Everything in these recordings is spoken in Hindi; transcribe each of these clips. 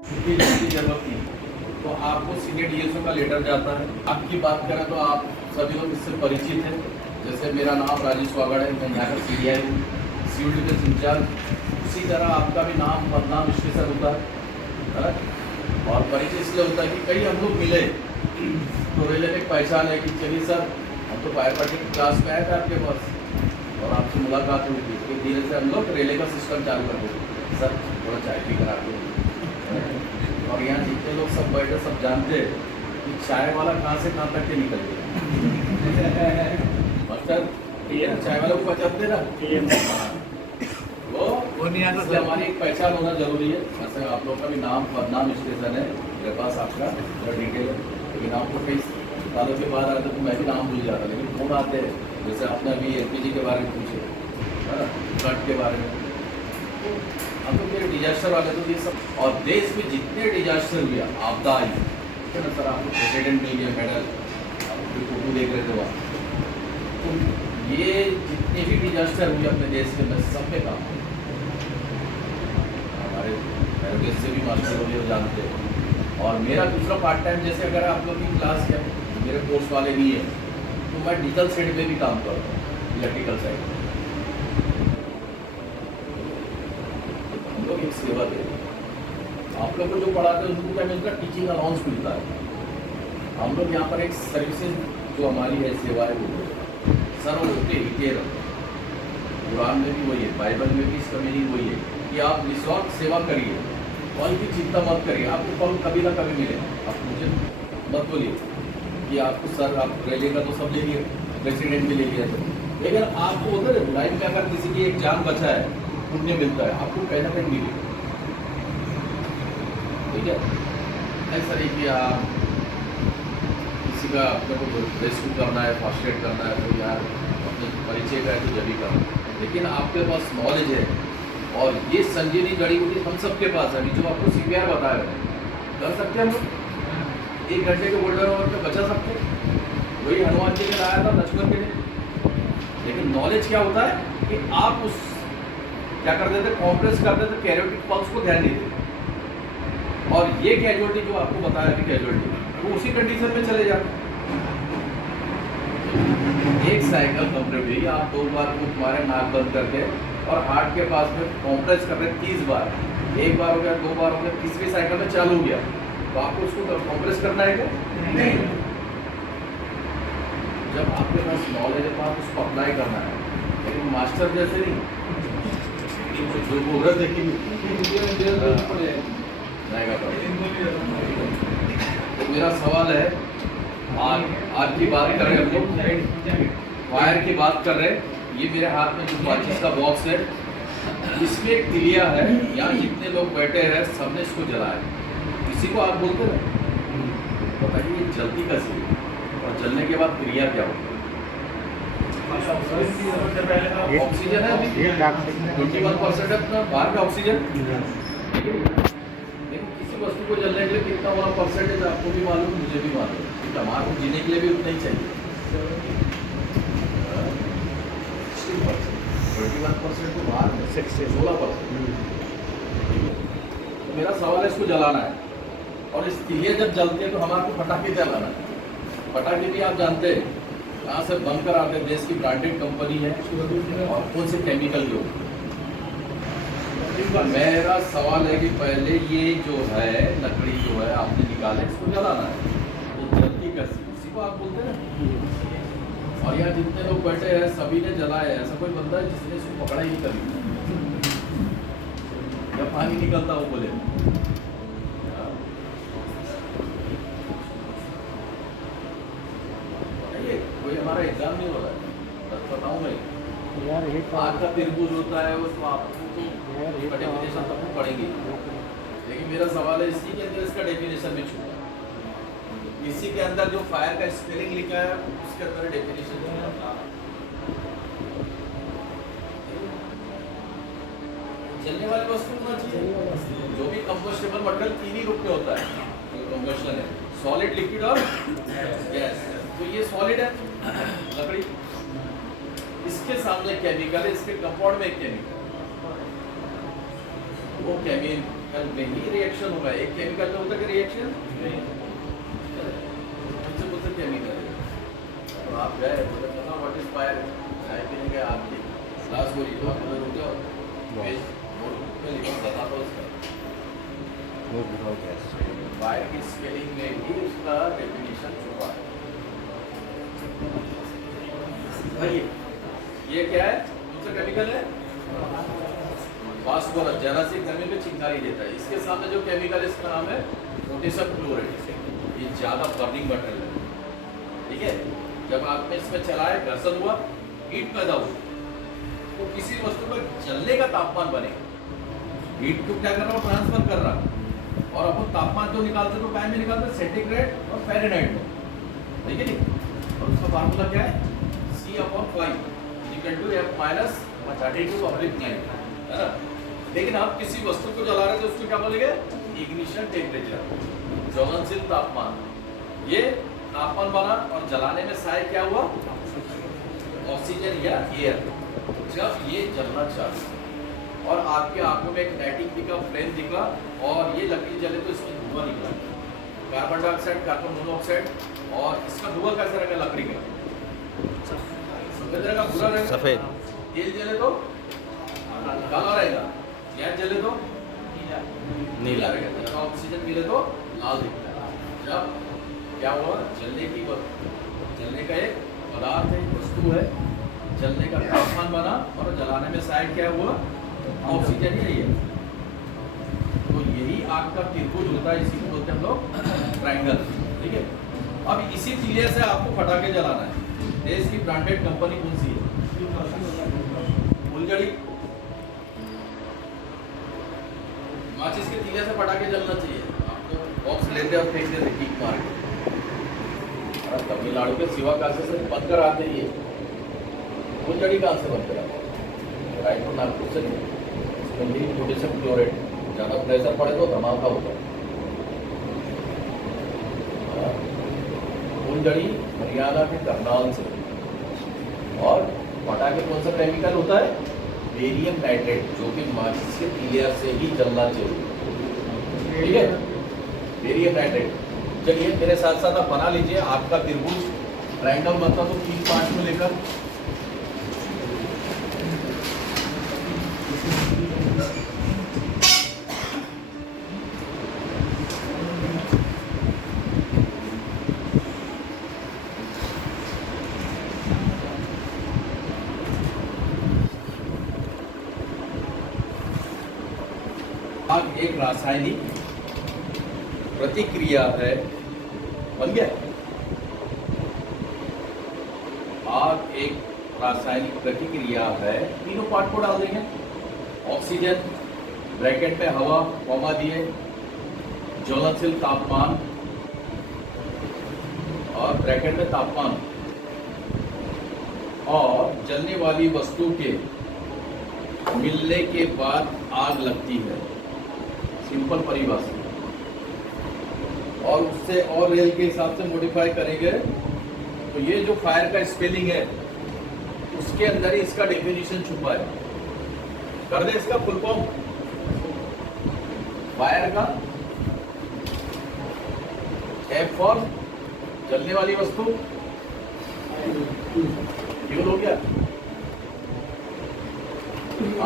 छुट्टी की जरूरत नहीं, तो आपको सीनियर डीएसओ का लेटर जाता है। आपकी बात करें तो आप सभी लोग इससे परिचित हैं। जैसे मेरा नाम राजेश वागड़ है, मैं यहाँ का CDI हूँ, सिविल डिफेंस इंचार्ज। उसी तरह आपका भी नाम बदनाम इसके साथ होता है और परिचय इसलिए होता है कि कई हम लोग मिले तो रेलवे में पहचान है कि चलिए सर हम तो फायर फाइटिंग क्लास में आए थे आपके पास और आपसे मुलाकात हुई थी। फिर धीरे से हम लोग रेलवे का सिस्टम चालू कर देते, सर थोड़ा चाय पी कर आते और यहाँ जितने लोग सब बैठे सब जानते हैं कि चाय वाला कहाँ से कहाँ तक के निकल गया। मतलब चाय वाला को पहचानते ना, वो नहीं आता। हमारी एक पहचान होना जरूरी है। वैसे आप लोग का भी नाम बदनाम स्टेशन है, मेरे पास आपका डिटेल है, लेकिन आपको कई सालों के बाद आते तो मैं भी नाम भूल जाता, लेकिन फोन आते हैं। जैसे आपने अभी LPG के बारे में पूछे, फ्लड के बारे में, हम लोग ये डिजास्टर वाले तो ये सब। और देश में जितने डिजास्टर हुए, आपदा आई, ठीक है ना सर, आपको प्रेसिडेंट मिल गया मेडल, आपको फोटो देख रहे थे वहाँ, तो ये जितने भी डिजास्टर हुए अपने देश के, मैं सब में काम हमारे मेरे से भी मास्टर हो गए जानते हैं। और मेरा दूसरा पार्ट टाइम, जैसे अगर आप लोग की क्लास या मेरे कोर्स वाले नहीं है तो मैं डिजिटल साइड में भी काम करता हूँ, इलेक्ट्रिकल साइड। हम लोग एक सेवा दे रहे हैं, आप लोग को जो पढ़ाते हैं उनको क्या मिलता है, टीचिंग अलाउंस मिलता है। हम लोग यहाँ पर एक सर्विसेज जो हमारी है, सेवाएं वो सर होते हिते कुरान में भी वही है, बाइबल में भी इसका मीनिंग वही है कि आप निस्वार्थ सेवा करिए, फल की चिंता मत करिए, आपको फल कभी ना कभी मिले। आप मुझे मत बोलिए कि आपको सर आप रेलेगा तो सब ले लिए, प्रेसिडेंट भी ले लिया तो, लेकिन आपको उधर लाइफ में अगर किसी की एक जान बचा है, पुण्य मिलता है, आपको कहीं ना कहीं मिले। ठीक है, ऐसा नहीं कि आप किसी का अपने को रेस्क्यू करना है, फर्स्ट एड करना है, तो यार अपने परिचय का है तो जब भी करना, लेकिन आपके पास नॉलेज है और ये संजीवनी जड़ी बूटी हम सबके पास है। जो आपको CPR बताया कर सकते हैं हम लोग, 1 घंटे के गोल्डन आवर में बचा सकते हैं। वही हनुमान जी ने लाया था लक्ष्मण के लिए, लेकिन नॉलेज क्या होता है कि आप उस क्या कर देते, कॉम्प्रेस कर देते, कैजुअलिटी पल्स को ध्यान नहीं देते, और ये कैजुअलिटी जो आपको बताया कि कैजुअलिटी वो उसी कंडीशन में चले जाते। एक साइकिल कंप्लीट हुई, आप 2 बार को तुम्हारे नाक बंद करके और हार्ट के पास में कॉम्प्रेस कर रहे 30 बार, 1 बार हो गया, 2 बार हो गया, तीसरी साइकिल में चालू हो गया, तो आपको उसको कॉम्प्रेस करना है क्या? नहीं। जब आपके पास नॉलेज है तो आप उसको अप्लाई करना है, लेकिन मास्टर जैसे नहीं जो बोल रहे थे कि तो मेरा सवाल है, आज की बात कर रहे हैं हम लोग, वायर की बात कर रहे हैं। ये मेरे हाथ में जो 25 का बॉक्स है, इसमें एक तिलिया है, यहाँ जितने लोग बैठे हैं सबने इसको जलाया। किसी को आप बोलते हैं बताइए ये जलती कैसे और जलने के बाद क्रिया क्या होती है? ऑक्सीजन है, 21% है अपना बाहर का ऑक्सीजन, लेकिन किसी वस्तु को जलने के लिए कितना वाला परसेंटेज आपको भी मालूम, मुझे भी मालूम, हमारे को जीने के लिए भी उतना ही चाहिए। 21% तो बाहर में 16%। तो मेरा सवाल है, इसको जलाना है, और इस तिलिया जब जलती है तो हमारे को पटाखे जलाना है। पटाखे भी आप जानते हैं कहाँ से बनकर आते हैं, देश की ब्रांडेड कंपनी है, और कौन से केमिकल के ऊपर। मेरा सवाल है कि पहले ये जो है लकड़ी जो है आपने निकाले, इसको जलाना है, तो जल्दी कैसे, इसी को आप बोलते हैं। और यहाँ जितने लोग बैठे हैं सभी ने जलाया है, ऐसा कोई बंदा है जिसने इसको पकड़ा ही नहीं कभी, या पानी निकलता हो बोले। कोई हमारा एग्जाम नहीं हो रहा है, बताऊँ मैं यार, आपका त्रिभुज होता है उसको आपको डेफिनेशन तो पढ़ेंगे, लेकिन मेरा सवाल है इसी के अंदर इसका डेफिनेशन भी छूटा, इसी के अंदर जो फायर का स्पेलिंग लिखा है उसके अंदर डेफिनेशन छूटा। जलने वाली वस्तु होना चाहिए, जो भी कंबस्टेबल मटेरियल 3 ही रूप में होता है, कंबस्शन है, सॉलिड, लिक्विड और गैस। तो ये सॉलिड है लकड़ी, इसके सामने केमिकल है, इसके कंपाउंड में एक केमिकल, वो केमिकल में ही रिएक्शन होगा। एक केमिकल में होता है रिएक्शन कुछ केमिकल है। तो आप गए बोले पता व्हाट इज फायर, चाय पीने गए आपकी क्लास हो रही है, आप बोले रुक जाओ पेज बोर्ड पे लिखो बता दो उसका फायर की स्पेलिंग में भी उसका डेफिनेशन छुपा है। भाई ये क्या है, दूसरा केमिकल है फास्फोरस, जरा सी गर्मी में चिंगारी देता है। इसके सामने जो केमिकल है इसका नाम है पोटेशियम क्लोराइड। ये ज़्यादा बर्निंग मटेरियल है, ठीक है। जब आपने इसमें चलाए, घर्षण हुआ, हीट पैदा हुई, तो किसी वस्तु पर जलने का तापमान बनेगा। हीट को क्या कर रहा है, ट्रांसफर कर रहा है। और अपन तापमान जो निकालते हैं तो काय में निकालते हैं, सेंटीग्रेड और फ़ारेनहाइट में, ठीक है। और उसका फार्मूला क्या है, C/5 = F - 32/9, है ना। लेकिन आप किसी वस्तु को जला रहे हैं तो उसको क्या बोलेंगे, इग्निशन टेम्परेचर, ज्वलनशील तापमान। ये तापमान बना और जलाने में सहायक क्या हुआ, ऑक्सीजन या एयर। जब ये जलना चालू और आपके आंखों में एक लाइटिंग दिखा, फ्लेम दिखा और ये लकड़ी जले तो इसमें धुआं निकला, कार्बन डाइऑक्साइड, कार्बन मोनोऑक्साइड। और इसका धुआं कैसा रहेगा, लकड़ी का सफेद रहेगा, भूरा रहेगा, सफेद। तेल जले तो काला रहेगा, गैस जले तो नीला रहेगा, ऑक्सीजन मिले तो लाल दिखता है। जब क्या हुआ, जलने का एक पदार्थ है, वस्तु है, जलने का तापमान बना और जलाने में सहायक क्या हुआ, ऑक्सीजन ही है। तो यही आग का त्रिभुज होता है, इसी को बोलते हैं हम लोग ट्रायंगल, ठीक है। अब इसी तीलिया से आपको पटाखे जलाना है। देश की ब्रांडेड कंपनी कौन सी है, फुलझड़ी। माचिस के तीलिया से पटाखे जलना चाहिए। आपको बॉक्स लेते और फेंक देते कीक मार के। तमिलनाडु के शिवकाशी से बंद कर आते ही फुलझड़ी कहाँ से बंद करा, रायपुर नागपुर से नहीं। इसमें पोटेशियम क्लोराइड, ज़्यादा प्रेशर पड़े तो धमाका होता है। फुलझड़ी हरियाणा के करनाल से। और पटाखे कौन सा केमिकल होता है, बेरियम नाइट्रेट, जो कि माचिस के तीलिया से ही जलना चाहिए, ठीक है। Barium nitrate. चलिए मेरे साथ साथ आप बना लीजिए आपका त्रिभुज, ट्रायंगल बनता तो 3-5 में लेकर एक रासायनिक प्रतिक्रिया है, बन गया। आग एक रासायनिक प्रतिक्रिया है, तीनों पार्ट को डाल देंगे। ऑक्सीजन, ब्रैकेट में हवा, कॉमा दिए, ज्वलनशील तापमान और ब्रैकेट में तापमान, और जलने वाली वस्तु के मिलने के बाद आग लगती है, सिंपल परिभाषा। और उससे और रेल के हिसाब से मॉडिफाई करेंगे तो ये जो फायर का स्पेलिंग है उसके अंदर ही इसका डेफिनेशन छुपा है। कर दे इसका फुल फॉर्म, फायर का एफ फॉर जलने वाली वस्तु, फ्यूल हो गया।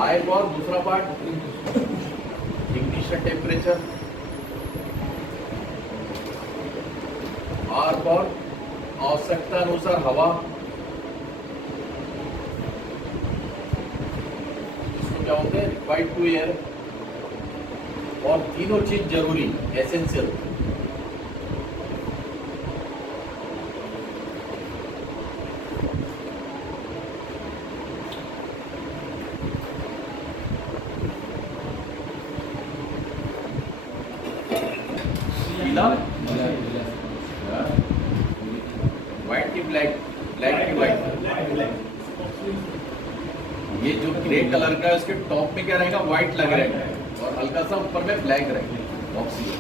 आई फॉर दूसरा part ignition temperature, R for आवश्यकता अनुसार हवा, इसको क्या होते हैं, रिक्वायर्ड टू एयर। और तीनों चीज जरूरी, एसेंशियल। व्हाइट की ब्लैक, ब्लैक की व्हाइट। ये जो ग्रे कलर का है उसके टॉप में क्या रहेगा, व्हाइट लग रहेगा और हल्का सा ऊपर में ब्लैक रहेगा ऑक्सीजन।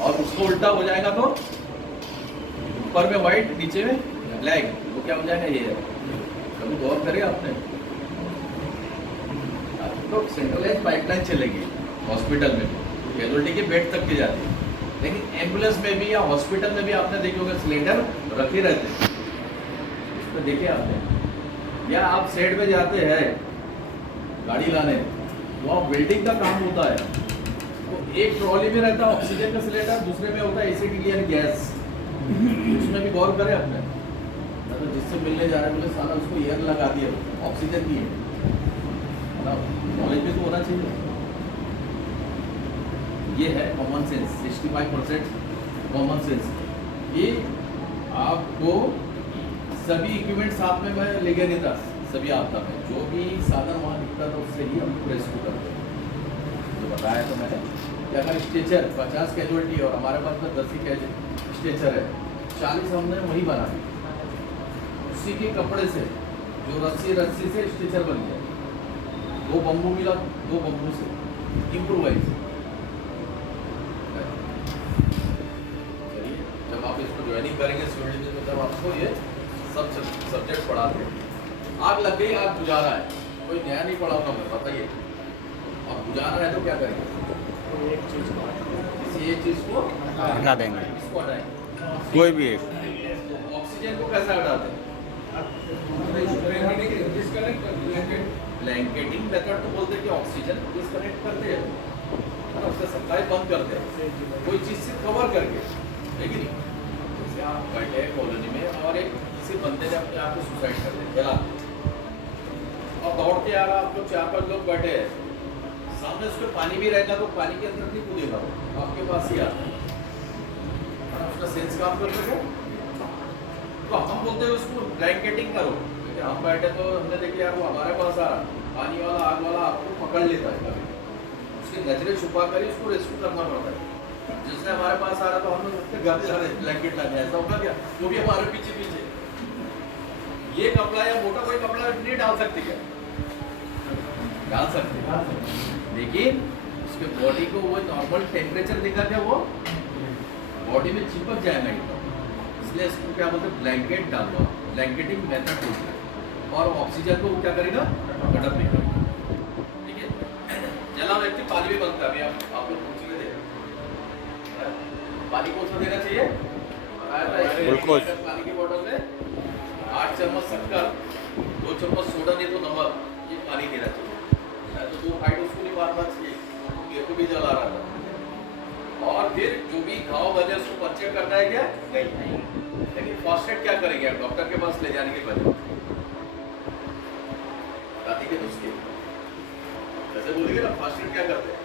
और उसको उल्टा हो जाएगा तो ऊपर में व्हाइट, नीचे में ब्लैक, वो क्या हो जाएगा, ये कभी गौर करें आपने। तो सेंट्रलाइज पाइपलाइन चलेगी, हॉस्पिटल में भी कैजुअलिटी के बेड तक की जाती है, लेकिन एम्बुलेंस में भी या हॉस्पिटल में भी आपने देखे होंगे सिलेंडर रखे रहते हैं, इसमें देखे आपने। या आप सेट पे जाते हैं गाड़ी लाने, वहाँ वेल्डिंग का काम होता है, तो एक ट्रॉली में रहता है ऑक्सीजन का सिलेंडर, दूसरे में होता है एसिटिलियन गैस, उसमें भी गौर करें आपने। तो जिससे मिलने जा रहे हैं बोले साला उसको एयर लगा दिया, ऑक्सीजन की है, नॉलेज भी तो होना चाहिए। ये है कॉमन सेंस, 65% कॉमन सेंस। ये आपको सभी इक्विपमेंट साथ में मैं लेके नहीं था, सभी आपदा में जो भी साधन वहाँ दिखता था उससे ही हम रेस्क्यू करते जो बताया तो मैंने कि अगर स्ट्रेचर 50 कैजुअलिटी और हमारे पास में 10 ही स्ट्रेचर है, 40 हमने वही बना दी उसी के कपड़े से, जो रस्सी से स्ट्रेचर बन गया। 2 बम्बू मिला, 2 बम्बू से इम्प्रोवाइज। चलिए जब आप इसको ज्वाइनिंग करेंगे सिविल में, तब आपको ये सब सब्जेक्ट पढ़ाते हैं। आग लग गई, आग बुझा रहा है, कोई नया नहीं पढ़ा होगा, बताइए। अब बुझाना है तो क्या करेंगे? किसी एक चीज को हटा देंगे, इसको हटाएंगे, कोई भी एक। ऑक्सीजन को कैसे हटाते हैं? ब्लैंकेटिंग मेथड तो बोलते हैं कि ऑक्सीजन डिस्कनेक्ट करते हैं, उसका सप्लाई बंद करते हैं कोई चीज से कवर करके, लेकिन जैसे आप बैठे हैं कॉलोनी में और एक किसी बंदे ने अपने आप को सुसाइड कर दिया जला, और दौड़ के आ रहा, आप लोग 4-5 लोग बैठे हैं, सामने उसके पानी भी रहेगा तो पानी के अंदर नहीं कूदेगा, वो आपके पास ही आता है, उसका सेंस काम कर सके। तो हम बोलते हैं उसको ब्लैंकेटिंग करो, क्योंकि हम बैठे तो हमने देखा यार वो हमारे पास आ रहा, पानी वाला आग वाला आपको पकड़ लेता है, कभी उसकी नजरें छुपा कर उसको रेस्क्यू करना पड़ता है। जिसने हमारे पास आ रहा तो हम लोग उसके घर जा रहे ब्लैंकेट लाने, ऐसा होगा क्या? वो भी हमारे पीछे पीछे। ये कपड़ा या मोटा कोई कपड़ा नहीं डाल सकते क्या? डाल सकते, लेकिन उसके बॉडी को वो नॉर्मल टेम्परेचर देकर के वो बॉडी में चिपक जाएगा एकदम, इसलिए इसको क्या बोलते हैं? ब्लैंकेट डालना, ब्लैंकेटिंग मेथड होता है। और ऑक्सीजन को वो क्या करेगा? गड़प नहीं करेगा, ठीक है। जला व्यक्ति पानी भी बनता है, अभी आप लोग पूछ रहे थे पानी कौन सा देना चाहिए? ग्लूकोज। पानी की बोतल में 8 चम्मच शक्कर, 2 चम्मच सोडा नहीं तो नमक, ये पानी देना चाहिए। तो 2 फाइट उसको नहीं मारना चाहिए, मेरे को भी जला रहा था। और फिर जो भी घाव बने उसको पंचर करना है क्या? नहीं, लेकिन फर्स्ट एड क्या करेंगे आप? डॉक्टर के पास ले जाने के बाद दादी के नुस्खे जैसे बोलेंगे ना, फर्स्ट एड क्या करते हैं?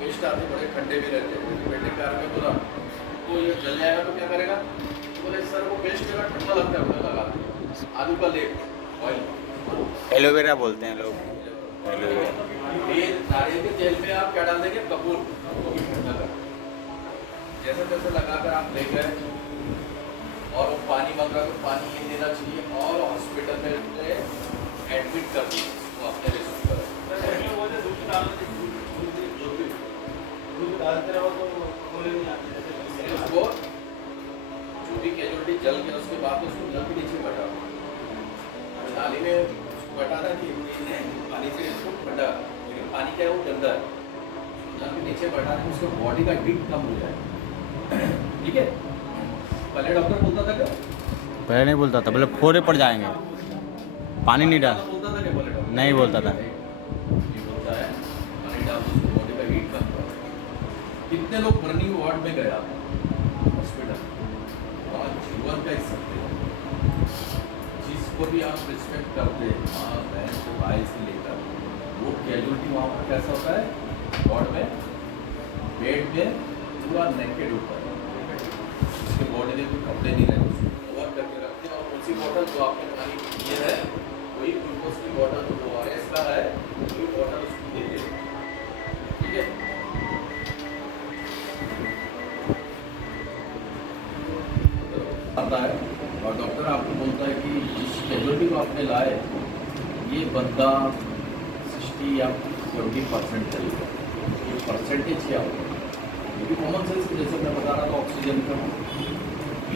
पेस्ट आते बड़े ठंडे भी रहते हैं, बेटे कार में बोला तो ये जल जाएगा तो क्या करेगा? बोले सर वो पेस्ट मेरा ठंडा लगता है, बोले लगा दो। आलू का लेप ऑयल, एलोवेरा बोलते हैं लोग, एलोवेरा। नारियल के तेल में आप क्या डाल देंगे? कपूर, वो भी ठंडा कर जैसे तैसे लगाकर आप ले गए, और वो पानी मांग रहा तो पानी ये देना चाहिए, और हॉस्पिटल में एडमिट कर दिए तो अपने रेस्क्यू करें। उसको जो भी कैजुअलिटी जल गया उसके बाद उसको नल के नीचे बैठा, नाली में उसको बैठाना नहीं, पानी से इसको ठंडा, लेकिन पानी क्या है वो गंदा है, नल के नीचे बैठाने उसको बॉडी का हीट कम हो जाए, ठीक है। पहले डॉक्टर बोलता था क्या? पहले नहीं बोलता था, बोले फोड़े पड़ जाएंगे, पानी नहीं डाल, बोलता था क्या पहले डॉक्टर? नहीं बोलता था। ये बोलता है पानी डाल दो, उसको बॉडी का हीट कम करो। कितने लोग बर्निंग वार्ड में गया हॉस्पिटल, वहाँ जीवन का हिस्सा जिसको भी आप रिस्पेक्ट करते हैं, माँ बहन से भाई से लेकर, वो कैजुअलिटी वहाँ पर कैसा होता है? वार्ड में बेड में पूरा नेकेड होता है, उसके बॉडी में कोई कपड़े नहीं रहते, उसको कवर करके रखते हैं। और उसी बॉटल जो आपने पानी ये है वही ग्लूकोज की बॉटल, जो ORS का है वही बॉटल उसको देते हैं, ठीक है। आता है और डॉक्टर आपको बोलता है कि जिस कैजुअलिटी को आपने लाए ये बंदा 60 या 70% चलेगा, ये परसेंटेज क्या होगा? क्योंकि कॉमन सेंस जैसे मैं बता रहा था, ऑक्सीजन का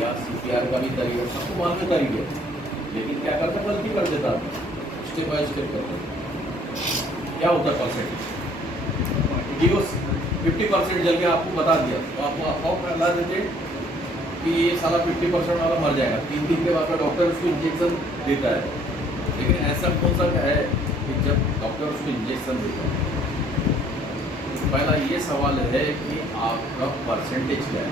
या CPR का भी तरीका सबको मालूम तरीके, लेकिन क्या करता गलती कर देता, स्टेप बाय स्टेप करते। क्या होता है परसेंटेज, डीओ 50% जल के आपको बता दिया तो आपको अफवाह फैला देते कि ये साला 50% वाला मर जाएगा, 3 दिन के बाद में डॉक्टर उसको इंजेक्शन देता है। लेकिन ऐसा कौन सा है कि जब डॉक्टर उसको इंजेक्शन देता है, तो पहला ये सवाल है कि आपका परसेंटेज क्या है।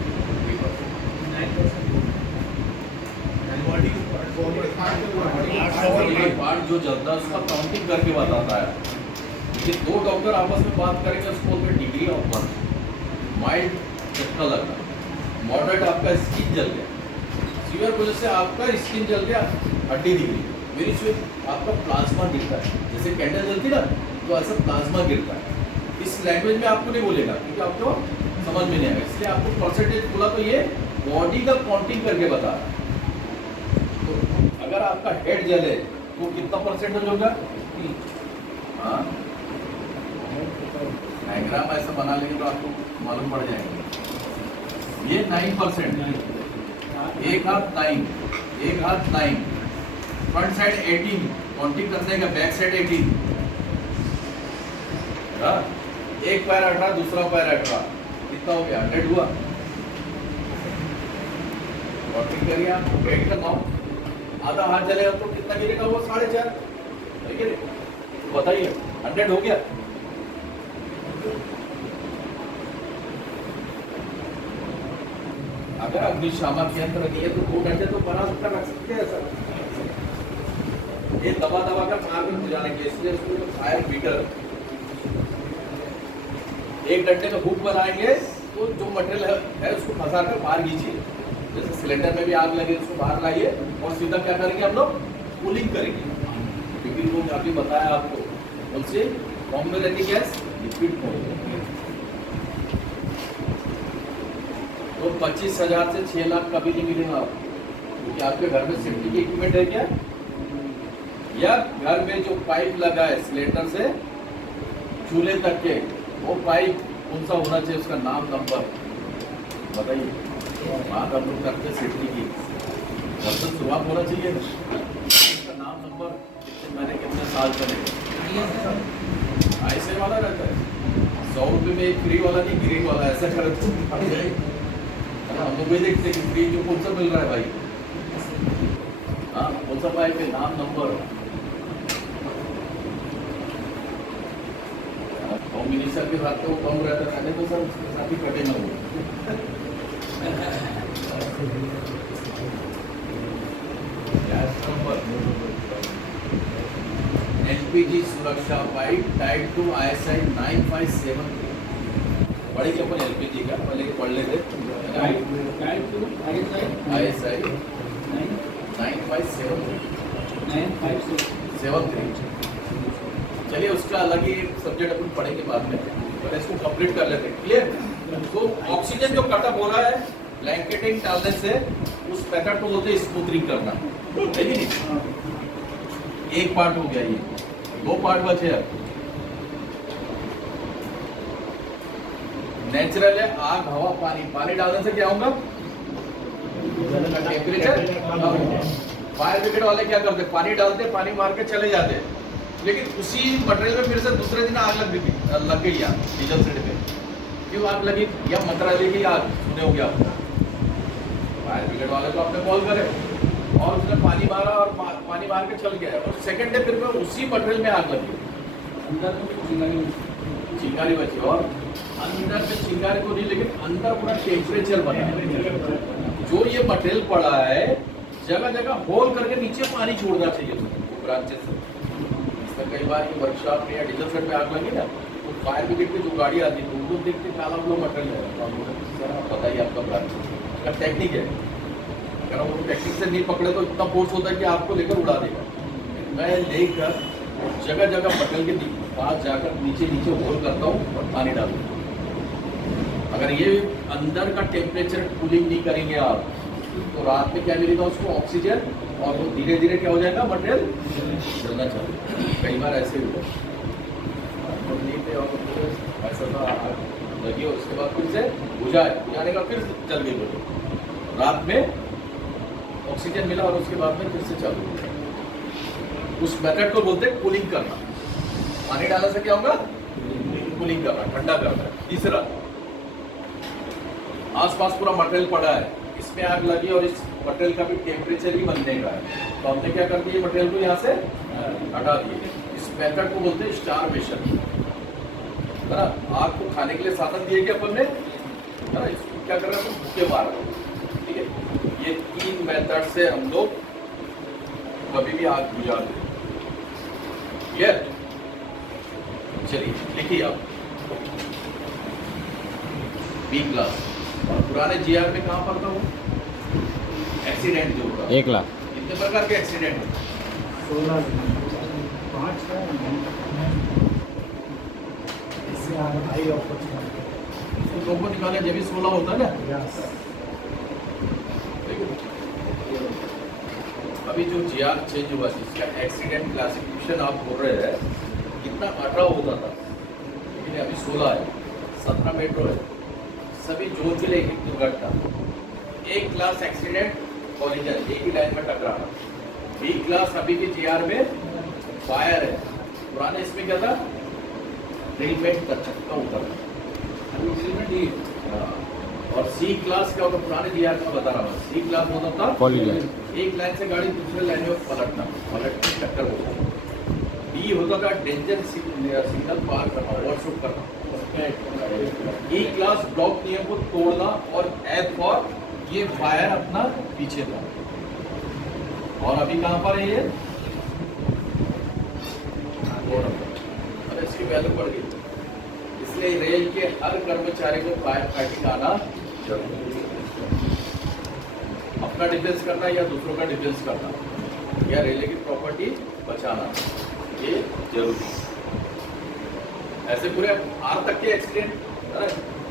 पार्ट जो जलता है उसका काउंटिंग करके बताता है। ये दो डॉक्टर आपस में बात करेंगे, उसको बोलते डिग्री ऑफ बर्न। माइल्ड झटका लगा, मॉडरेट आपका स्किन जल गया, सीवियर वजह से आपका स्किन जल गया 30 डिग्री, मेरी से आपका प्लाज्मा गिरता है, जैसे कैंडल जलती ना तो ऐसा प्लाज्मा गिरता है। इस लैंग्वेज में आपको नहीं बोलेगा क्योंकि आपको समझ में नहीं आएगा, इसलिए आपको परसेंटेज बोला तो ये बॉडी का काउंटिंग करके बता रहा है। तो अगर आपका हेड जले तो कितना परसेंटेज होगा? हाँ, डायग्राम ऐसा बना लेंगे तो आपको मालूम पड़ जाएगा। ये 9%, एक हाथ 9, एक हाथ 9, फ्रंट साइड 18, काउंटिंग करने का बैक साइड 18, एक पैर 18, दूसरा पैर 18, कितना हो गया? 100 हुआ। काउंटिंग करिए आप, वेट का नाउ आधा हाथ जलेगा तो कितना गिरेगा? वो 4.5, ठीक है, बताइए 100 हो गया। अगर अग्निशामक यंत्र नहीं है तो 2 घंटे तो बना सकता, रख सकते हैं सर। ये दबा दबा कर मार में बुझाने के, इसलिए उसको तो फायर बीटर, 1 घंटे में हुक बनाएंगे तो जो मटेरियल है उसको फंसा कर बाहर खींचिए। जैसे सिलेंडर में भी आग लगे उसको बाहर लाइए और सीधा क्या करेंगे हम लोग? कूलिंग करेंगे, क्योंकि वो अभी बताया आपको उनसे फॉर्म में रहती गैस लिक्विड फॉर्म। तो 25,000 से 6 लाख कभी नहीं मिलेगा आपको, क्योंकि आपके घर में सेफ्टी की इक्विपमेंट है क्या? या घर में जो पाइप लगा है सिलेंडर से चूल्हे तक के, वो पाइप कौन सा होना चाहिए, उसका नाम नंबर बताइए। बात हम लोग करते सेफ्टी की, घर से शुरुआत होना चाहिए ना, उसका नाम नंबर, कितने महीने कितने साल चलेगा, ऐसे वाला रहता है। 100 रुपये में एक फ्री वाला नहीं, ग्रीन वाला, ऐसा करे तो पड़ जाएगा। हम लोग भी देखते हैं कि फ्री जो कौन सा मिल रहा है भाई, हाँ कौन सा पाइप है, नाम नंबर। और मिनिस्टर के साथ तो कम रहता है तो सर उसके साथ ही कटे ना हो। एलपीजी सुरक्षा पाइप टाइड टू ISI 9573। पढ़ेंगे अपन एलपीजी का, पहले पढ़ लेते ISI 9573। चलिए उसका अलग ही सब्जेक्ट अपन पढ़ेंगे बाद में, पर इसको कंप्लीट कर लेते हैं। क्लियर? तो ऑक्सीजन जो कटअप हो रहा है ब्लैंकेटिंग डालने से, उस मेथड को बोलते हैं स्मूथनिंग करना, है कि नहीं? एक पार्ट हो गया, ये 2 पार्ट बचे अब। नेचुरल है आग, हवा, पानी। पानी डालने से क्या होगा? टेम्परेचर। फायर ब्रिगेड वाले क्या करते? पानी डालते, पानी मार के चले जाते, लेकिन उसी मटेरियल में फिर से दूसरे दिन आग लग गई यार, डीजल सीड पे। क्यों आग लगी? या मंत्रालय की आग, सुने हो गया आपको? फायर ब्रिगेड वाले को आपने कॉल करे और उसने पानी मारा और पानी मार के चल गया, और सेकंड डे फिर में उसी मटेरियल में आग लगी, अंदर तो चिंगारी बची, और अंदर से चिंगारी को नहीं, लेकिन अंदर पूरा टेम्परेचर बना। जो ये मटेरियल पड़ा है जगह जगह होल करके नीचे पानी छोड़ना चाहिए ब्रांचेस से। कई बार ये वर्कशॉप में या डीजल सेट में आग लगी ना, तो फायर ब्रिगेड की जो गाड़ी आती है उनको देखते काला ब्लो मटेरियल है, तो हम लोग बताइए आपका ब्रांच का टेक्निक है। अगर हम लोग टेक्निक से नहीं पकड़े तो इतना फोर्स होता है कि आपको लेकर उड़ा देगा। मैं लेकर जगह जगह मटेरियल के पास जाकर नीचे नीचे होल करता हूँ और पानी डालता हूँ। अगर ये अंदर का टेम्परेचर कूलिंग नहीं करेंगे आप, तो रात में क्या मिलेगा उसको? ऑक्सीजन, और वो धीरे धीरे क्या हो जाएगा? मटेरियल जलना चाहिए। कई बार ऐसे भी होता ऐसा था, लगी और उसके बाद फिर से बुझाने का, फिर चल गई बोलो। रात में ऑक्सीजन मिला और उसके बाद में फिर से चालू हो गया। उस मेथड को बोलते हैं कूलिंग करना। पानी डालने से क्या होगा? कूलिंग करना, ठंडा करना। तीसरा, आसपास पूरा मटेरियल पड़ा है, इसमें आग लगी और इस मटेरियल का भी टेम्परेचर ही बनने का है, तो हमने क्या कर दिया, मटेरियल को यहाँ से हटा दिए। इस मेथड को बोलते हैं स्टारवेशन, है ना। आग को खाने के लिए साधन दिए कि अपन ने, है ना, इसको क्या कर रहे हैं, भूखे मार रहे हैं, ठीक है। ये 3 मेथड से हम लोग कभी भी आग बुझा दें। क्लियर? चलिए लिखिए आप बी क्लास। और पुराने जीआर में कहाँ पर था वो एक्सीडेंट जो होगा? 1 लाख। कितने प्रकार के एक्सीडेंट है? 16 5 है इससे हाई अपॉर्चुनिटी इसको दो को निकाले जब भी 16 होता है ना। यस अभी जो जीआर चेंज हुआ जिसका एक्सीडेंट क्लासिफिकेशन आप बोल रहे हैं, कितना 18 होता था, लेकिन अभी 16 है, 17 मेट्रो है, सभी जोन के लिए एक दुर्घटना। एक क्लास एक्सीडेंट कॉलिजन, एक ही लाइन में टकराना। बी क्लास अभी के जीआर में फायर है, पुराने इसमें क्या था, ड्रिलमेंट का चक्का उतरना। और सी क्लास क्या होता, पुराने जीआर में बता रहा हूँ, सी क्लास होता था कॉलिजन, एक लाइन से गाड़ी दूसरे लाइन में पलटना, पलट के टक्कर होता। डी होता था डेंजर सिग्नल पार करना, ओवरशूट करना। ई क्लास ब्लॉक नियम को तोड़ना, और एफ फॉर ये फायर अपना पीछे था। और अभी कहाँ पर है ये? अरे इसकी वैल्यू बढ़ गई, इसलिए रेल के हर कर्मचारी को फायर फाइटिंग आना जरूरी है। अपना डिफेंस करना या दूसरों का डिफेंस करना, या रेलवे की प्रॉपर्टी बचाना, ये जरूरी है। ऐसे पूरे आर तक के एक्सीडेंट,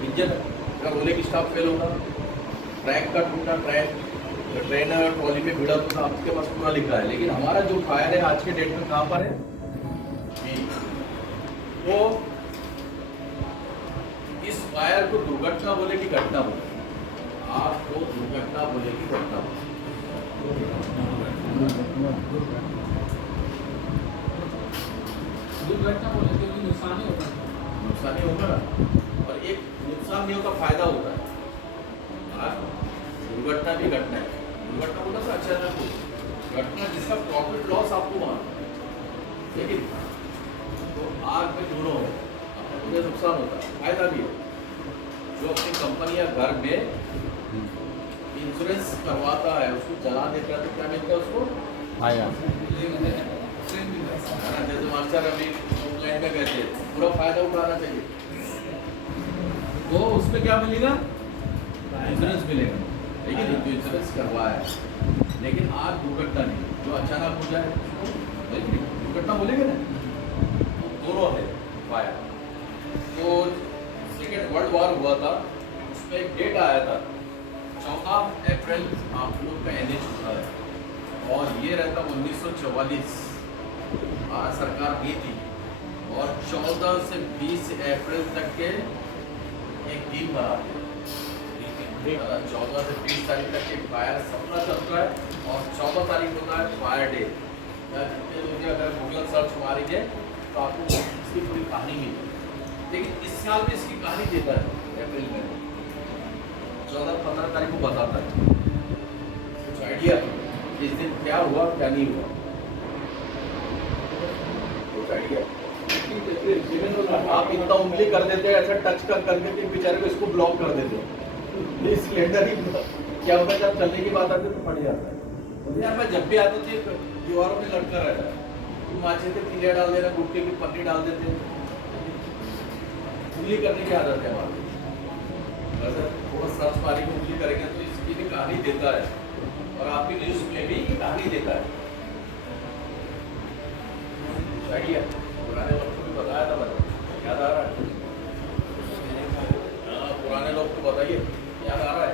इंजन का रोले की स्टाफ फेल होना, ट्रैक का टूटना, ट्रेन ट्रॉली में भिड़ा तो आपके पास पूरा लिखा है, लेकिन हमारा जो फायर है आज के डेट में कहाँ पर है? तो इस फायर को दुर्घटना बोले कि घटना बोले? आपको दुर्घटना बोले कि घटना बोले? दुर्घटना बोले क्योंकि नुकसान ही होता है। नुकसान ही होगा ना, और एक नुकसान नहीं होता, फायदा होता है। दुर्घटना भी घटना है, दुर्घटना बोला था अच्छा ना, घटना जिसका प्रॉफिट लॉस आपको वहाँ, लेकिन तो आग में दोनों है, मुझे नुकसान होता है, फायदा भी है। जो अपनी कंपनी या घर में इंश्योरेंस करवाता है, उसको जला देता है तो क्या मिलता है उसको? आया जैसे मास्टर अभी लाइन में गए थे, पूरा फायदा उठाना चाहिए, तो उसमें क्या मिलेगा? इंश्योरेंस मिलेगा। लेकिन जो इंश्योरेंस करवाया है, लेकिन आज दुर्घटना नहीं, जो अचानक हो जाए दुर्घटना बोलेंगे ना, दोनों है फायर। तो सेकेंड वर्ल्ड वॉर हुआ था, उसमें एक डेट आया था 14 अप्रैल, आप लोग का NH होता है, और ये रहता 1944, भारत सरकार दी थी, और 14 से 20 अप्रैल तक के एक दिन बनाते हैं। 14 से 20 तारीख तक एक फायर सप्ताह चलता है, और 14 तारीख होता है फायर डे। या जितने लोग अगर गूगल सर्च मारेंगे तो आपको इसकी पूरी कहानी मिलेगी, लेकिन इस साल भी इसकी कहानी देता है अप्रैल में, 14-15 तारीख को बताता है। कुछ आइडिया इस दिन क्या हुआ क्या नहीं हुआ? कुछ आइडिया? आप इतना उंगली कर देते हैं, ऐसा टच कर करके कि बेचारे को इसको ब्लॉक कर देते हो। ये सिलेंडर ही क्या होता है, जब चलने की बात आती है तो फट जाता है। तो यार मैं जब भी आता थी दीवारों में लटका रहता है, माचे थे पीले डाल देना, गुटके की पन्नी डाल देते, उंगली करने की आदत है हमारी। अगर थोड़ा सर्च मारी को उंगली करेंगे तो इसकी भी कहानी देता है, और आपकी न्यूज में भी कहानी देता है। चाहिए पुराने लोग को भी बताया था, याद आ रहा है? पुराने लोग को बताइए, याद आ रहा है?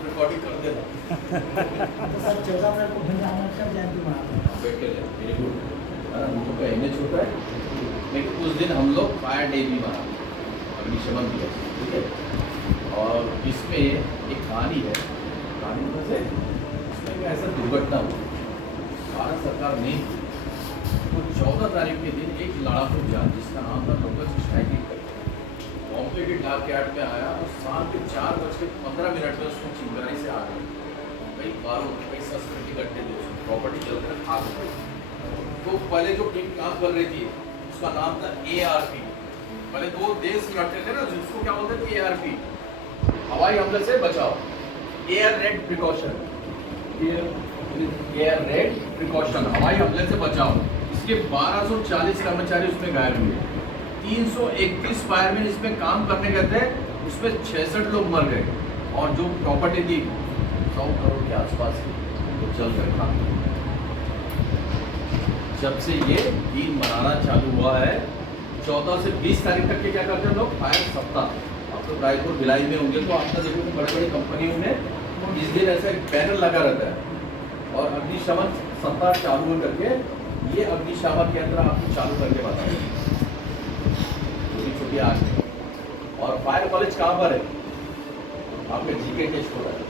रिकॉर्डिंग कर देना। तो सर 14 अप्रैल को अंबेडकर जयंती मनाते हैं। Very good. हम लोग का NH होता है, लेकिन उस दिन हम लोग फायर डे भी मनाते हैं। अग्निशमन दिया, ठीक है। और इसमें एक कहानी है, कहानी में से इसमें एक ऐसा दुर्घटना हुई, भारत सरकार ने तो 14 तारीख के दिन एक लड़ाकू जहाज जिसका नाम था लोकस स्ट्राइकिंग बॉम्बे के डाक यार्ड में आया और शाम के 4:15 में उसको चिंगारी से आ गई, कई बारूद कई शस्त्र के गड्ढे थे, उसमें प्रॉपर्टी जलकर आग हो गई। तो पहले जो टीम काम कर रही थी उसका नाम था ARP, पहले दो देश लड़ते थे ना जिसको क्या बोलते थे ARP, हवाई हमले से बचाओ, air red precaution, air red precaution, हवाई हमले से बचाओ। इसके 1240 कर्मचारी उसमें घायल हुए, 331 फायरमैन इसमें काम करने गए थे, उसमें 66 लोग मर गए और जो प्रॉपर्टी थी 100 करोड़ के आसपास की वो चल कर खा। जब से ये दिन मनाना चालू हुआ है 14 से 20 तारीख तक के क्या करते हैं लोग, फायर सप्ताह। आप तो रायपुर भिलाई में होंगे तो आपने देखो कि बड़ी बड़ी कंपनियों में इस दिन ऐसा एक बैनर लगा रहता है और अग्निशमन सप्ताह चालू करके ये अग्निशमन केंद्र आपको चालू करके बताएंगे, छोटी छोटी आग में। और फायर कॉलेज कहाँ पर है, आपके GK टेस्ट हो रहा है,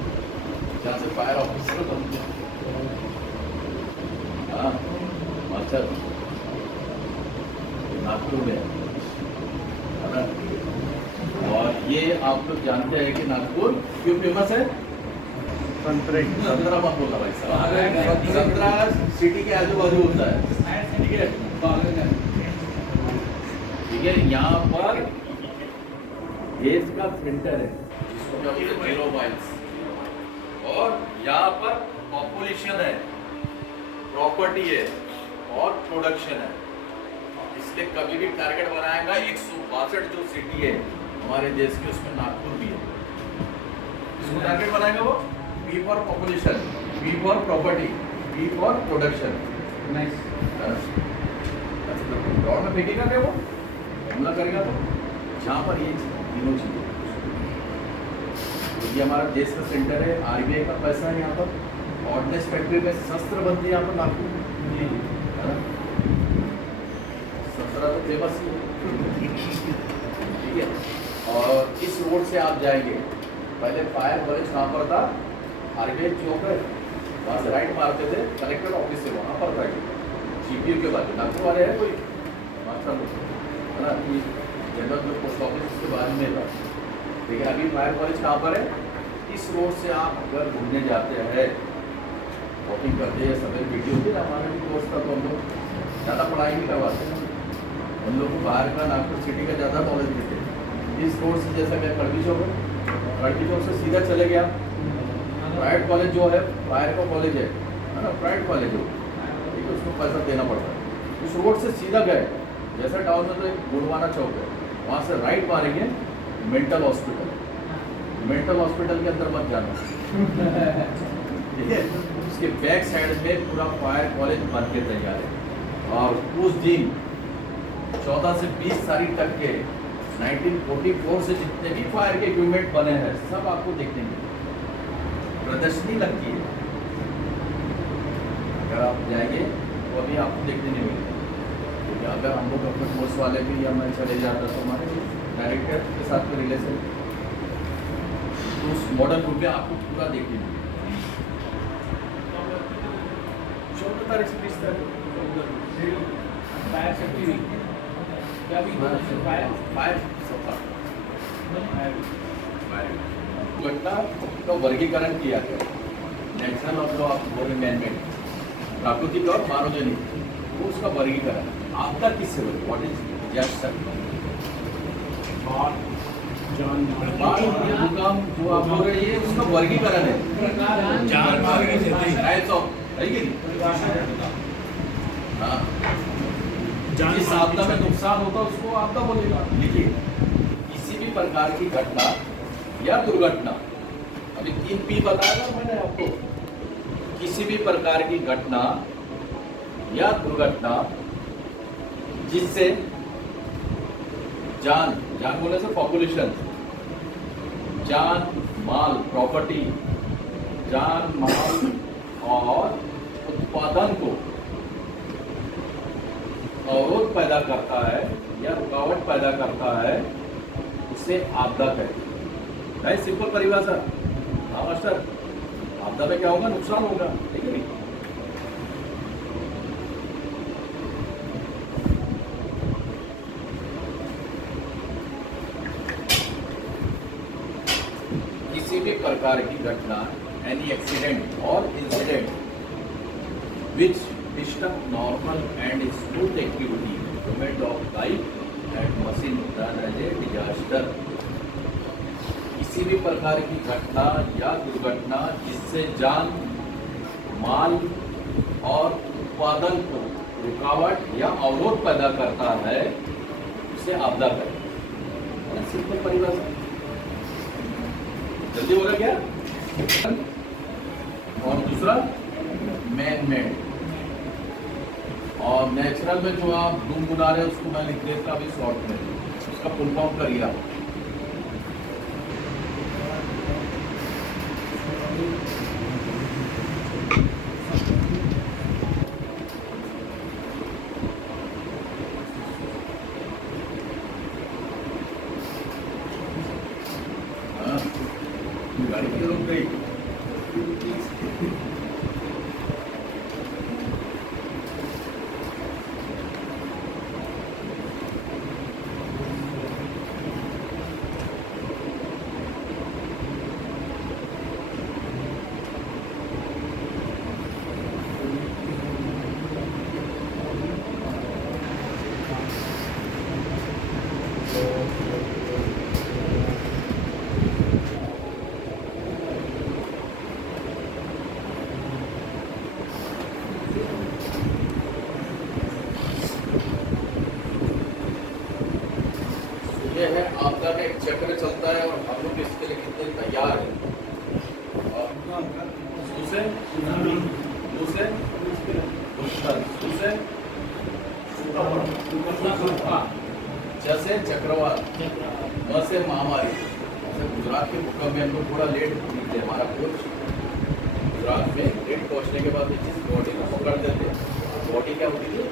जहाँ से फायर ऑफिसर बनते हैं। हाँ अच्छा, नागपुर में है ना। और ये आप लोग जानते हैं कि नागपुर क्यों फेमस है, संतरा मत बोला भाई साहब, संतरा सिटी के आजू बाजू होता है, ठीक है ठीक है। यहाँ पर देश का सेंटर है जिसको क्या बोलते हैं 0 माइल्स, और यहाँ पर पॉपुलेशन है, प्रॉपर्टी है और प्रोडक्शन है, इसलिए कभी भी टारगेट बनाएगा 162 जो सिटी है हमारे देश की, उसमें नागपुर भी है। इसको टारगेट बनाएगा वो P for population, P for property, P for production. दौड़ में फेंकेगा क्या वो, हमला करेगा तो जहाँ पर ये तीनों चीजें, तो ये हमारा देश का सेंटर है, RBI का पैसा है यहाँ पर, ऑर्डिनेंस फैक्ट्री में शस्त्र बनती है यहाँ पर नागपुर, संतरा तो फेमस ही है, ठीक है। और इस रोड से आप जाएंगे, पहले फायर कॉलेज कहाँ पर था, RBI चौक है, वहाँ से राइट मारते थे कलेक्टर ऑफिस से, वहाँ पर राइट GPU के बाद नागपुर वाले हैं कोई मास्टर लोग है ना, कि जनरल जो पोस्ट ऑफिस के बारे में था, ठीक है। अभी फायर कॉलेज कहाँ पर है, इस रोड से आप अगर घूमने जाते हैं, वॉकिंग करते हैं, समय वीडियो होती है ना, हमारा भी कोर्स था तो हम लोग ज़्यादा पढ़ाई नहीं करवाते हैं, हम लोग को बाहर का नागपुर सिटी का ज़्यादा नॉलेज देते हैं। इस रोड से जैसे मैं कड़वी चौक से सीधा चले गया, प्राइवेट कॉलेज जो है फायर का कॉलेज है ना, प्राइवेट कॉलेज हो, ठीक है, उसको पैसा देना पड़ता है। उस रोड से सीधा गए, जैसा टाउन में तो एक गुड़वाना चौक है, वहाँ से राइट मारेंगे मेंटल हॉस्पिटल, मेंटल हॉस्पिटल के अंदर मत जाना, ठीक है। उसके बैक साइड में पूरा फायर कॉलेज बन के तैयार है। और उस दिन 14 से 20 तारीख तक के 1944 से जितने भी फायर के इक्विपमेंट बने हैं सब आपको देखने मिलेंगे, प्रदर्शनी लगती है, अगर आप जाएंगे तो अभी आपको देखने नहीं मिलेगा, क्योंकि अगर हम लोग अपने कोर्स वाले भी या मैं चले जाता तो हमारे डायरेक्टर के साथ में रिलेशन, तो उस मॉडल रूप में आपको पूरा देखने मिलेगा। 14 तारीख से 20 तारीख फायर सेफ्टी वीक क्या भी फायर घटना का वर्गीकरण किया गया, नेचुरल और जो आप बोले मैनमेड, प्राकृतिक और मानवजनिक, वो उसका वर्गीकरण। आपका किससे बोले, व्हाट इज जस्ट भूकंप जो आप बोल रहे हैं उसका वर्गीकरण है, जान हाँ, जिस आपदा में नुकसान होता है उसको आपदा बोलेगा। देखिए किसी भी प्रकार की घटना या दुर्घटना, अभी 3 P बताया ना मैंने आपको, किसी भी प्रकार की घटना या दुर्घटना जिससे जान बोले से पॉपुलेशन, जान माल प्रॉपर्टी, जान माल और उत्पादन को अवरोध पैदा करता है या रुकावट पैदा करता है, उसे आपदा कहते हैं। भाई सिंपल परिभाषा। हाँ मास्टर, आपदा में क्या होगा? नुकसान होगा, ठीक है नहीं? किसी भी प्रकार की घटना, एनी एक्सीडेंट और incident which disturb normal and smooth activity, movement of life and machine done as a disaster। किसी भी प्रकार की घटना या दुर्घटना जिससे जान, माल और उत्पादन को रुकावट या अवरोध पैदा करता है उसे आपदा कहते हैं। सिंपल परिभाषा। जल्दी हो रहा क्या? और दूसरा मैन मेड। और नेचुरल में जो आप गुनगुना रहे हैं उसको मैं लिख देता अभी शॉर्ट में, उसका फुल फॉर्म करिए आप। हाँ, गाड़ी की रुक गई। ये है आपदा का एक चक्र चलता है और हम लोग इसके लिए कितने तैयार हैं। और दूसरे दूसरे दूसरे जैसे चक्रवात, म से महामारी। जैसे गुजरात के भूकंप में हम लोग थोड़ा लेट पहुंचते, हमारा कोच गुजरात में लेट पहुंचने के बाद जिस बॉडी को पकड़ देते, बॉडी क्या होती थी?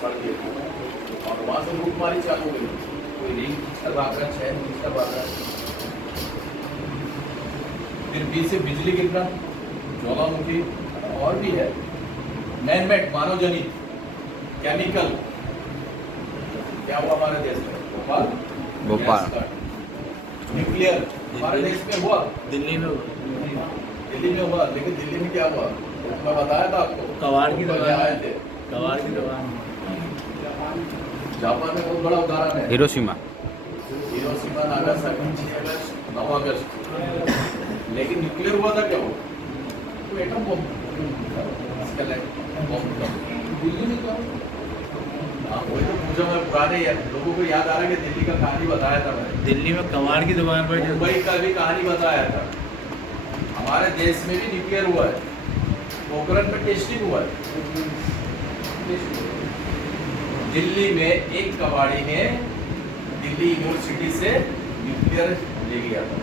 सड़ गई और वहाँ से भूखमारी चालू हुई। कोई रिंग खींचकर भाग रहा, चैन खींचकर भाग रहा। फिर बीच से बिजली गिरना, ज्वालामुखी और भी है। मैन मेड, मानवजनित, केमिकल। क्या हुआ हमारे देश में? भोपाल। न्यूक्लियर हमारे देश में हुआ, दिल्ली में हुआ। लेकिन दिल्ली में क्या हुआ? मैं बताया था आपको, कबाड़ की दुकान आए थे। कबाड़ की दुकान। जापान में बहुत बड़ा उदाहरण है, हिरोशिमा, नागासाकी, 6 अगस्त, 9 अगस्त। लेकिन न्यूक्लियर हुआ था क्या? वो तो एटम बम, दिल्ली में क्या? हाँ, वही तो पूछा मैं। पुराने लोगों को याद आ रहा है कि दिल्ली का कहानी बताया था मैंने। दिल्ली में कबाड़ की दुकान पर मुंबई का भी कहानी बताया था। हमारे देश में भी न्यूक्लियर हुआ है, पोखरण में टेस्टिंग हुआ है। दिल्ली में एक कबाड़ी ने दिल्ली यूनिवर्सिटी से न्यूक्लियर ले गया था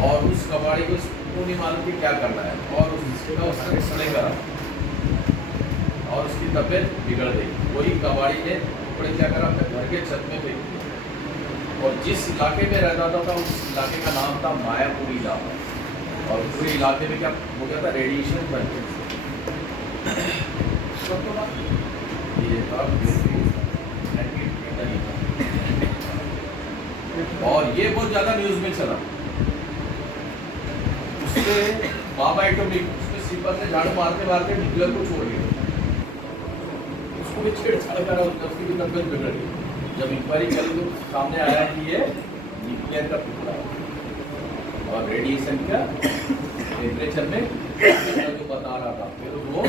और उस कबाड़ी को नहीं मालूम कि क्या करना है और उसका उसने सड़े करा और उसकी तबीयत बिगड़ गई। वही कबाड़ी ने कपड़े क्या करा, अपने घर के छत में फेंक दिए। और जिस इलाके में रहता था उस इलाके का नाम था मायापुरी इलाका। और पूरे इलाके में क्या हो गया था? रेडिएशन बन गया। ये था और ये बहुत ज्यादा न्यूज में चला। उससे बाबा एटॉमिक उसमें सिपर से झाड़ू मारते मारते न्यूक्लियर को छोड़ दिया। उसको भी छेड़छाड़ करा, उसकी भी तबियत बिगड़ गई। जब इंक्वायरी करी तो सामने आया कि ये न्यूक्लियर का टुकड़ा और रेडिएशन का टेम्परेचर में जो बता रहा था। फिर वो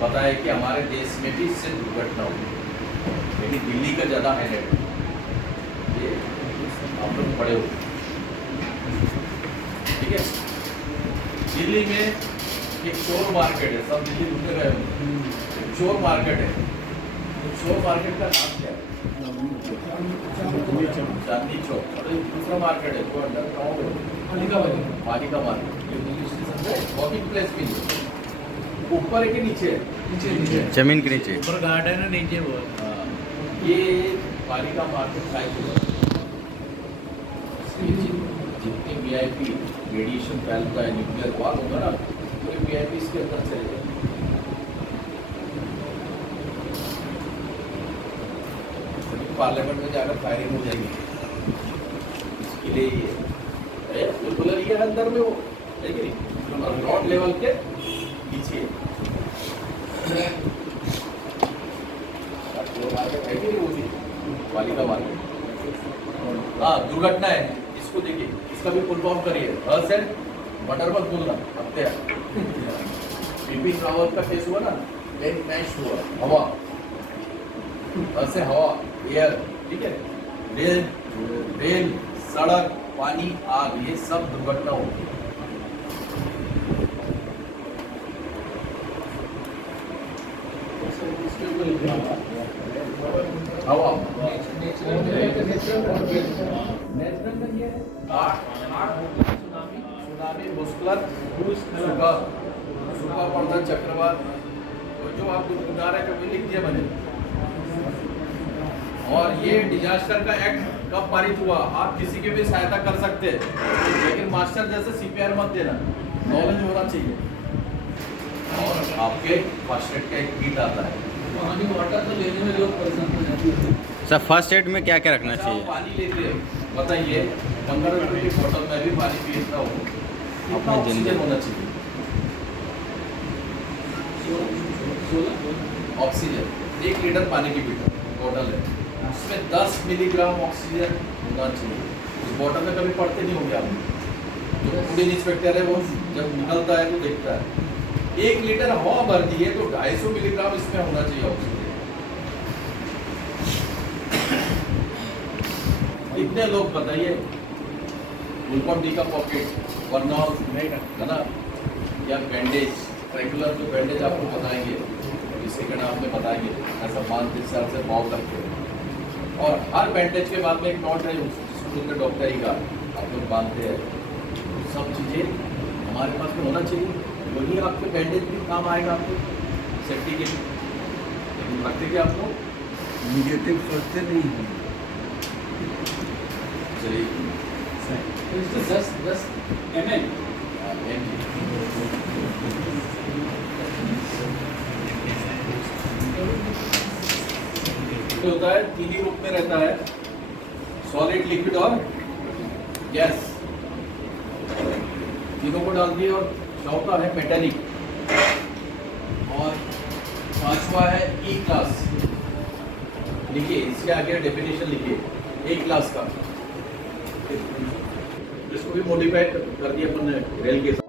बताया कि हमारे देश में भी इससे दुर्घटना हुई, लेकिन दिल्ली का ज़्यादा हाईलाइट। ये आप लोग पढ़े हो, ठीक है? दिल्ली में एक चोर मार्केट है, सब दिल्ली घूमने गए हो। चोर मार्केट है, तो चोर मार्केट का नाम क्या है? चांदनी चौक। और एक दूसरा मार्केट है जो अंडरग्राउंड है, पालिका मार्केट। ये दिल्ली स्टेशन से वॉकिंग प्लेस भी है। ऊपर है कि नीचे? नीचे, जमीन के नीचे। ऊपर गार्डन है, नीचे वो। ये पालिका मार्केट साइड ये जितने वीआईपी रेडिएशन वैल्व का न्यूक्लियर वाल होगा ना, पूरे वीआईपी इसके अंदर चले जाएंगे। पार्लियामेंट में जाकर फायरिंग हो जाएगी, इसके लिए ये बिल्कुल ये अंदर में वो है कि नहीं, ग्राउंड लेवल के पीछे है कि नहीं, वो भी पालिका मार्केट। हाँ, दुर्घटना है, इसको देखिए, इसका भी फुल फॉर्म करिए। हर्ष एंड बटर मत बोलना, हफ्ते बिपिन रावत का केस हुआ ना, प्लेन क्रैश हुआ, हवा हर्ष से हवा, एयर, ठीक है, रेल, सड़क, पानी, आग, ये सब दुर्घटना होती है। हवा सुनामी, भूस्खलन, सूखा पड़ता, चक्रवात, तो जो आप गुनगुना रहे कभी लिख दिया मैंने। और ये डिजास्टर का एक्ट कब पारित हुआ? आप किसी की भी सहायता कर सकते हैं, लेकिन मास्टर जैसे सीपीआर मत देना, नॉलेज होना चाहिए। और आपके फर्स्ट एड का एक किट आता है, वाटर तो लेने में लोग परेशान हो जाते हैं। सर फर्स्ट एड में क्या क्या रखना चाहिए? पानी लेते हैं, बताइए 15 रुपये की बोतल में भी पानी पीता हूँ, अपना ऑक्सीजन होना चाहिए। ऑक्सीजन 1 लीटर पानी की बोतल है, उसमें 10 मिलीग्राम ऑक्सीजन होना चाहिए। उस बोतल में कभी पढ़ते नहीं होंगे आप, जो फूड इंस्पेक्टर है वो जब निकलता है तो देखता है। 1 लीटर हवा भर दी है तो 250 मिलीग्राम इसमें होना चाहिए ऑक्सीजन। कितने लोग बताइए, ग्लूकोन डी का पॉकेट, वर्नॉल है ना, या बैंडेज, रेगुलर जो बैंडेज आपको बताएंगे, इसी के नाम में बताएंगे, ऐसा 5 साल से पाव करके। और हर बैंडेज के बाद में एक नोट है, जिसको बोलते डॉक्टरी का, आप लोग बांधते हैं। सब चीज़ें हमारे पास में होना चाहिए, वही आपके बैंडेज भी काम आएगा आपको सेफ्टी के लिए। लेकिन रखते क्या आप लोग निगेटिव सोचते नहीं हैं। चलिए 10 ml होता है, 3 ही रूप में रहता है, सॉलिड, लिक्विड और गैस, तीनों को डाल दिए। और चौथा है मेटेलिक, और 5वां है ई क्लास। लिखिए, इसके आगे डेफिनेशन लिखिए, ए क्लास का, इसको भी मॉडिफाइड कर दिया अपन ने रेल के साथ।